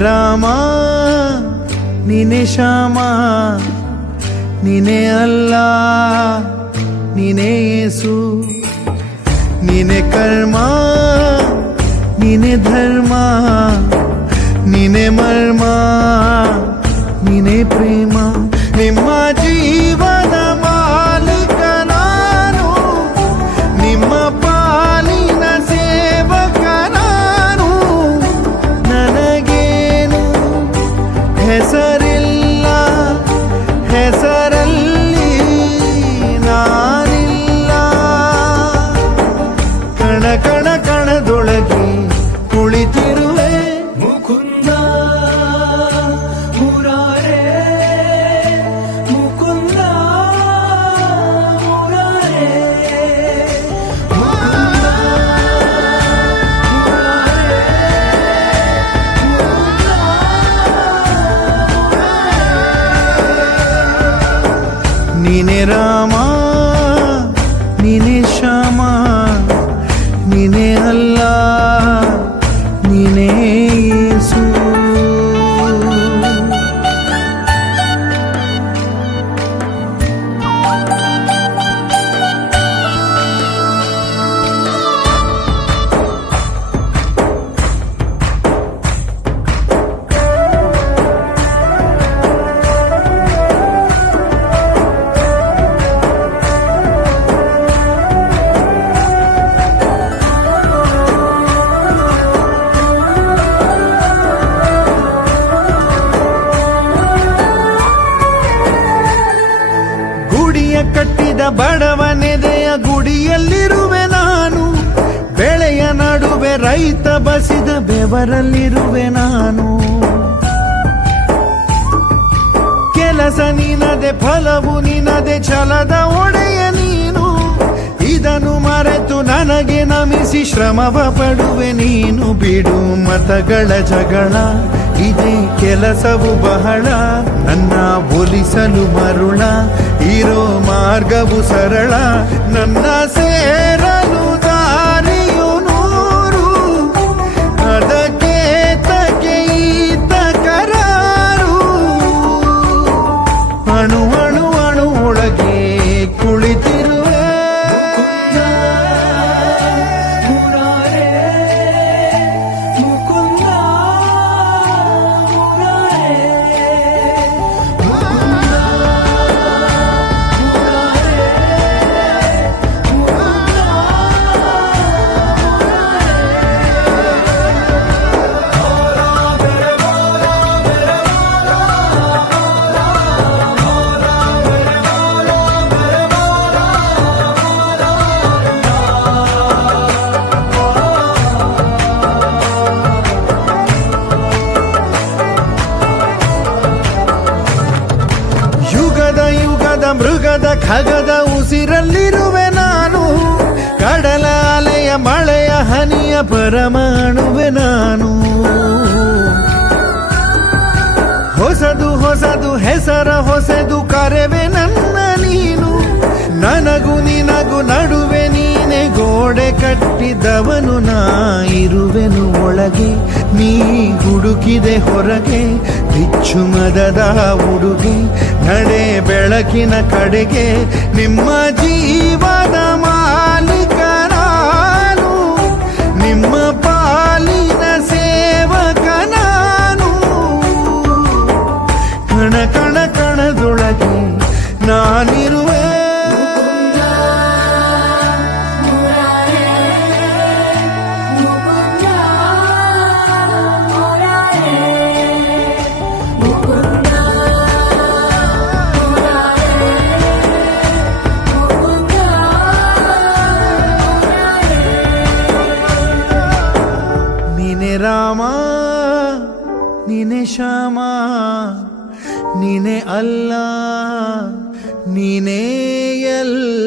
ರಾಮ ನೀನೆ ಶ್ಯಾಮ ನೀನೆ ಅಲ್ಲ ನೀನೆ ಯೇಸು ನೀನೆ ಕರ್ಮ ನೀನೆ ಧರ್ಮ ನೀನೆ ಮರ್ಮ ನೀನೆ ಪ್ರೇಮ ನಿಮ್ಮ ಜೀವನ ಮಾಲೀಕ ನಾನು ನಿಮ್ಮ ಪಾಲಿನ ಸೇವಕ ನಾನು ನನಗೇನು ಹೆಸರಿಲ್ಲ ಹೆಸರಲ್ಲಿ ನಾನಿಲ್ಲ ಕಣ ಕಣ ಕಣದೊಳಗೆ ಕುಳಿತಿರುವೆ ಮುಕುಂದ ಮುರಾರೇ ಮುಕುಂದ ಮುರಾರೇ ಮುಕುಂದ ಮುರಾರೇ ನೀನೆ ರಾಮ ನೀನೆ ಶ್ಯಾಮ ನೀನೆ ಅಲ್ಲ ನೀನೇ ಯೇಸು ಗುಡಿಯ ಕಟ್ಟಿದ ಬಡವನೆದೆಯ ಗುಡಿಯಲ್ಲಿರುವೆ ನಾನು ಬೆಳೆಯ ನಡುವೆ ರೈತ ಬಸಿದ ಬೆವರಲ್ಲಿರುವೆ ನಾನು ಕೆಲಸ ನಿನದೆ ಫಲವು ನಿನದೆ ಛಲದ ಒಡೆಯ ನೀನು ಇದನ್ನು ಮರೆತು ನನಗೆ ನಮಿಸಿ ಶ್ರಮವ ಪಡುವೆ ನೀನು ಬಿಡು ಮತಗಳ ಜಗಳ ಇದೇ ಕೆಲಸವು ಬಹಳ ನನ್ನ ಒಲಿಸಲು ಮರುಳ ಇರೋ ಮಾರ್ಗವು ಸರಳ ನನ್ನ ಸೇರಲು ದಾರಿಯು ನೂರು ಅದಕ್ಕೆ ತಕೆ ಈತ ಕರಾರು ಅಣು ಅಣು ಅಣು ಒಳಗೆ ಕುಳಿತಿರುವೆ ಯುಗದ ಯುಗದ ಮೃಗದ ಖಗದ ಉಸಿರಲ್ಲಿರುವೆ ನಾನು ಕಡಲ ಅಲೆಯ ಮಳೆಯ ಹನಿಯ ಪರಮಾಣುವೆ ನಾನು ಹೊಸದು ಹೊಸದು ಹೆಸರ ಹೊಸದು ಕರೆವೆ ನನ್ನ ನೀನು ನನಗೂ ನಿನಗೂ ನಡುವೆ ನೀನೆ ಗೋಡೆ ಕಟ್ಟಿದವನು ನಾ ಇರುವೆನು ಒಳಗೆ ನೀ ಹುಡುಕಿದೆ ಹೊರಗೆ ಬಿಚ್ಚು ಮದದ ಉಡುಗೆ ನಡೆ ಬೆಳಕಿನ ಕಡೆಗೆ ನಿಮ್ಮ ಜೀವದ ಮಾಲೀಕ ನಾನು ನಿಮ್ಮ ಪಾಲಿನ ಸೇವಕ ನಾನು ಕಣ ಕಣ ಕಣದೊಳಗೆ ನಾನಿರುವೆ ನೀನೆ ರಾಮ ನೀನೆ ಶ್ಯಾಮ ನೀನೆ ಅಲ್ಲ ನೀನೇ ಎಲ್ಲ